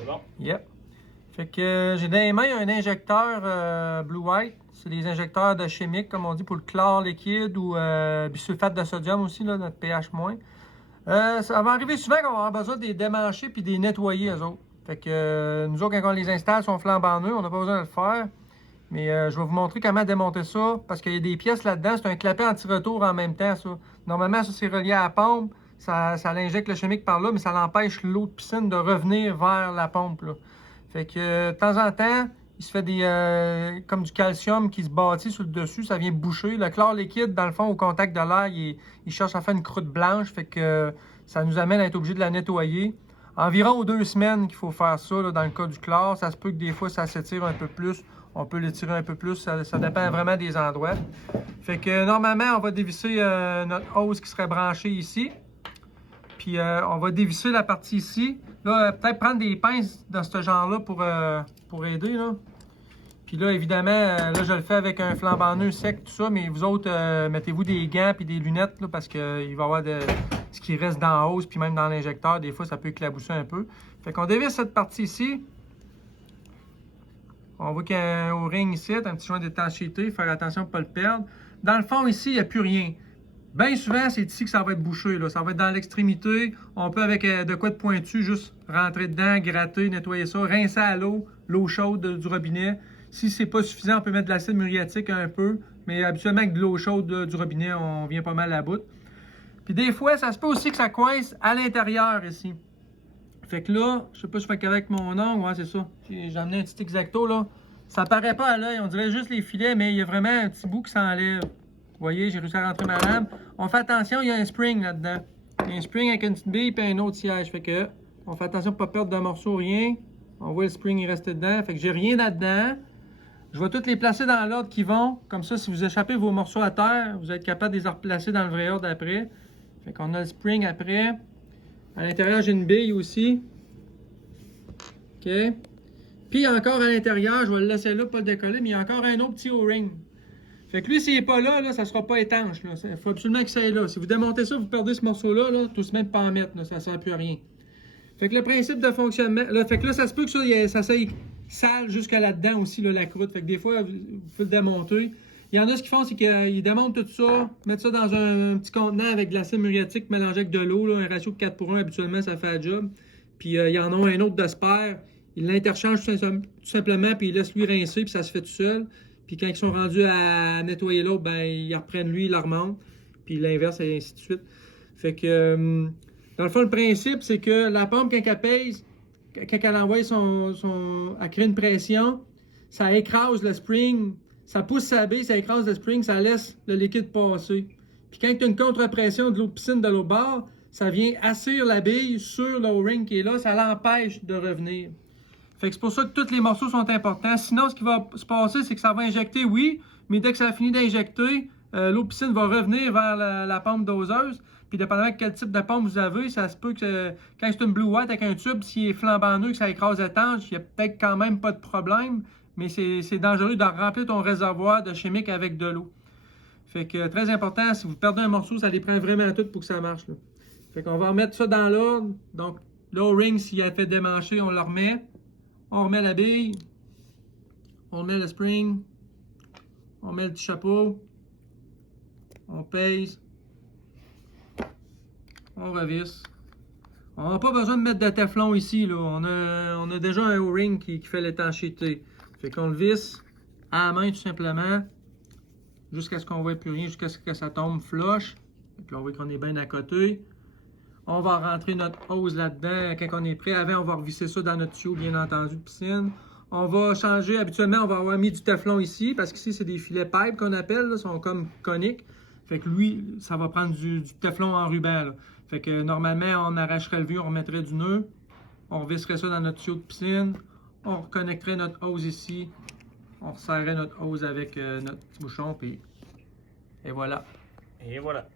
C'est bon? Yep. Fait que j'ai dans les mains un injecteur Blue White. C'est des injecteurs de chimiques, comme on dit, pour le chlore liquide ou bisulfate de sodium aussi, là, notre pH-. Ça va arriver souvent qu'on va avoir besoin de les démancher puis de les nettoyer, eux autres. Fait que nous autres, quand on les installe, ils sont flambant neufs, on n'a pas besoin de le faire. Mais je vais vous montrer comment démonter ça, parce qu'il y a des pièces là-dedans. C'est un clapet anti-retour en même temps, ça. Normalement, ça, c'est relié à la pompe. Ça l'injecte le chimique par là, mais ça l'empêche l'eau de piscine de revenir vers la pompe, là. Fait que de temps en temps, il se fait des comme du calcium qui se bâtit sur le dessus, ça vient boucher. Le chlore liquide, dans le fond, au contact de l'air, il cherche à faire une croûte blanche, fait que ça nous amène à être obligé de la nettoyer. Environ 2 semaines qu'il faut faire ça, là, dans le cas du chlore. Ça se peut que des fois, ça s'étire un peu plus. On peut l'étirer un peu plus, ça dépend vraiment des endroits. Fait que normalement, on va dévisser notre hose qui serait branchée ici. Puis on va dévisser la partie ici. Là, peut-être prendre des pinces dans ce genre-là pour aider, là. Puis là, évidemment, là, je le fais avec un flambant neuf sec, tout ça. Mais vous autres, mettez-vous des gants et des lunettes, là, parce qu'il va y avoir ce qui reste dans la hose, puis même dans l'injecteur. Des fois, ça peut éclabousser un peu. Fait qu'on dévisse cette partie ici. On voit qu'il y a un O-ring ici, un petit joint d'étanchéité, faire attention pour ne pas le perdre. Dans le fond, ici, il n'y a plus rien. Bien souvent, c'est ici que ça va être bouché, là. Ça va être dans l'extrémité. On peut, avec de quoi de pointu, juste rentrer dedans, gratter, nettoyer ça, rincer à l'eau chaude du robinet. Si c'est pas suffisant, on peut mettre de l'acide muriatique un peu. Mais habituellement, avec de l'eau chaude du robinet, on vient pas mal à bout. Puis des fois, ça se peut aussi que ça coince à l'intérieur ici. Fait que là, je sais pas si je fais qu'avec mon ongle, ouais, c'est ça. J'ai amené un petit X-Acto, là. Ça paraît pas à l'œil, on dirait juste les filets, mais il y a vraiment un petit bout qui s'enlève. Vous voyez, j'ai réussi à rentrer ma lame. On fait attention, il y a un spring là-dedans. Il y a un spring avec une petite bille et un autre siège. Fait que, on fait attention pour pas perdre de morceaux, rien. On voit le spring, il reste dedans. Fait que j'ai rien là-dedans. Je vais toutes les placer dans l'ordre qui vont. Comme ça, si vous échappez vos morceaux à terre, vous êtes capable de les replacer dans le vrai ordre après. Fait qu'on a le spring après. À l'intérieur, j'ai une bille aussi. OK. Puis encore à l'intérieur, je vais le laisser là, pas le décoller, mais il y a encore un autre petit O-ring. Fait que lui, s'il n'est pas là, ça ne sera pas étanche. Il faut absolument que ça aille là. Si vous démontez ça, vous perdez ce morceau-là, tout se met pas en mettre, là, ça ne sert plus à rien. Fait que le principe de fonctionnement, là, fait que là, ça se peut que ça soit sale jusque là-dedans aussi, là, la croûte. Fait que des fois, vous pouvez le démonter. Il y en a ce qu'ils font, c'est qu'ils démontent tout ça, mettent ça dans un petit contenant avec de l'acide muriatique mélangé avec de l'eau, un ratio de 4:1, habituellement, ça fait la job. Puis il y en a un autre de spare, ils l'interchangent tout simplement, puis ils laissent lui rincer, puis ça se fait tout seul. Puis quand ils sont rendus à nettoyer l'autre, ben ils reprennent lui, ils la remontent, puis l'inverse, et ainsi de suite. Fait que, dans le fond, le principe, c'est que la pompe, quand elle pèse, quand elle envoie elle crée une pression, ça écrase le spring, ça pousse sa bille, ça écrase le spring, ça laisse le liquide passer. Puis quand tu as une contre-pression de l'eau de piscine de l'autre bord, ça vient assir la bille sur le O-ring qui est là, ça l'empêche de revenir. Fait que c'est pour ça que tous les morceaux sont importants. Sinon, ce qui va se passer, c'est que ça va injecter, oui, mais dès que ça a fini d'injecter, l'eau de piscine va revenir vers la pompe doseuse. Puis dépendamment de quel type de pompe vous avez, ça se peut que quand c'est une Blue White avec un tube, s'il est flambant neuf, que ça écrase étanche, il n'y a peut-être quand même pas de problème, mais c'est dangereux de remplir ton réservoir de chimique avec de l'eau. Fait que très important, si vous perdez un morceau, ça les prend vraiment tout pour que ça marche, là. Fait qu'on va remettre ça dans l'ordre. Donc, l'O-ring, s'il a fait démancher, on le remet. On remet la bille. On met le spring. On met le petit chapeau. On pèse. On revisse. On n'a pas besoin de mettre de Teflon ici, là. On a déjà un O-ring qui fait l'étanchéité. Fait qu'on le visse à la main tout simplement. Jusqu'à ce qu'on ne voit plus rien, jusqu'à ce que ça tombe flush. Fait là, on voit qu'on est bien à côté. On va rentrer notre hose là-dedans quand on est prêt. Avant, on va revisser ça dans notre tuyau, bien entendu, de piscine. On va changer. Habituellement, on va avoir mis du Teflon ici, parce qu'ici, c'est des filets pipe qu'on appelle. Ils sont comme coniques. Fait que lui, ça va prendre du Teflon en ruban, là. Fait que normalement, on arracherait le vieux, on remettrait du nœud. On revisserait ça dans notre tuyau de piscine. On reconnecterait notre hose ici. On resserrerait notre hose avec notre petit bouchon. Puis... Et voilà. Et voilà.